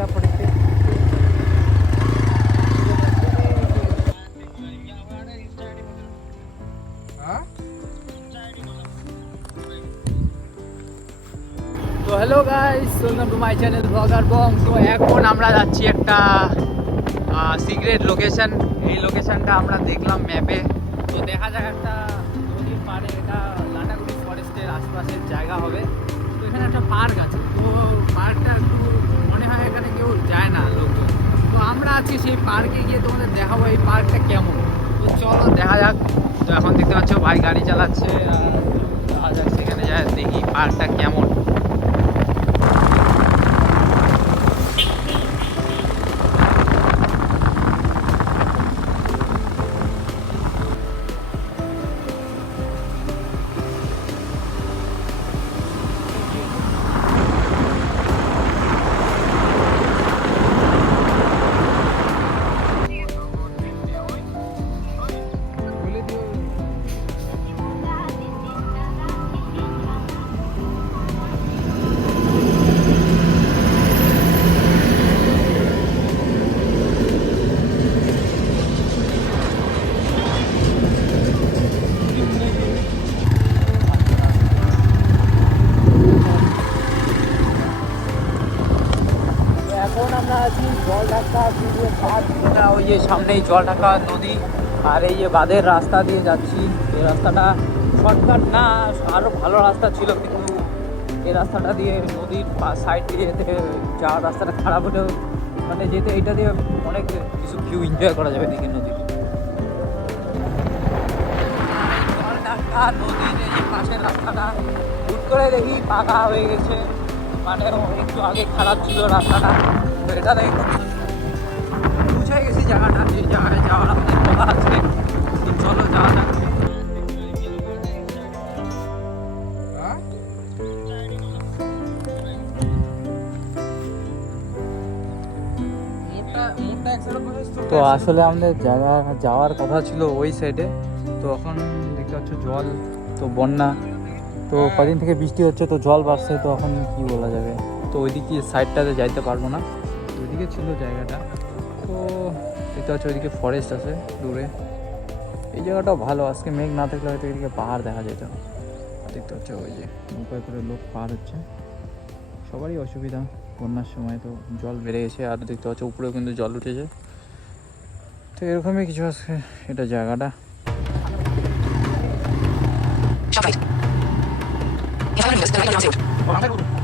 क्या पड़ते তো hello guys, welcome to my channel blogger bong. তো এখন আমরা যাচ্ছি একটা সিক্রেট লোকেশন। এই লোকেশনটা আমরা দেখলাম ম্যাপে। তো দেখা যাক একটা নদীর পাড়ে, এটা লাটাগুড়ি ফরেস্টের আশপাশের জায়গা হবে। তো এখানে একটা পার্ক আছে। তো পার্কটা একটু মনে হয় এখানে কেউ যায় না লোকজন। তো আমরা আছি সেই পার্কে গিয়ে তোমাদের দেখাবো এই পার্কটা কেমন। তো চলো দেখা যাক। তো এখন দেখতে পাচ্ছ ভাই গাড়ি চালাচ্ছে, আর দেখা যাক সেখানে যায় দেখি পার্কটা কেমন। এখন আমরা আছি জলঢাকা বাঁধ, যেটা ওই যে সামনেই জলঢাকা নদী। আর এই যে বাঁধের রাস্তা দিয়ে যাচ্ছি। এই রাস্তাটা শর্টকাট না, আরও ভালো রাস্তা ছিল, কিন্তু এই রাস্তাটা দিয়ে নদীর সাইড দিয়ে যেতে যাওয়ার রাস্তাটা খারাপ হলেও মানে যেতে এইটা দিয়ে অনেক কিছু ভিউ এনজয় করা যাবে দিকে নদীর। জলঢাকা নদীর এই যে পাশের রাস্তাটা হুট করে দেখি পাকা হয়ে গেছে, মানে একটু আগে খারাপ ছিল রাস্তাটা। তো এটা দেখে বুঝে গেছি জায়গাটা, যে জায়গায় যাওয়ার আমাদের কথা আছে। তো চলো যাওয়া যাক। তো আসলে আমাদের জায়গা যাওয়ার কথা ছিল ওই সাইডে। তো এখন দেখতে পাচ্ছ জল, তো বন্যা, তো কদিন থেকে বৃষ্টি হচ্ছে, তো জল বাড়ছে। তো এখন কি বলা যাবে, তো ওইদিকে সাইডটাতে যাইতে পারবো না। ওইদিকে ছিল জায়গাটা। তো দেখতে পাচ্ছ ওইদিকে ফরেস্ট আছে দূরে। এই জায়গাটাও ভালো, আজকে মেঘ না থাকলে হয়তো এদিকে পাহাড় দেখা যেত। দেখতে পাচ্ছ ওই যে নৌকায় করে লোক পার হচ্ছে। সবারই অসুবিধা বন্যার সময়, তো জল বেড়ে গেছে। আর দেখতে পাচ্ছ উপরেও কিন্তু জল উঠেছে। তো এরকমই কিছু আছে এটা জায়গাটা। Shop right. If I were to invest, then I can now save.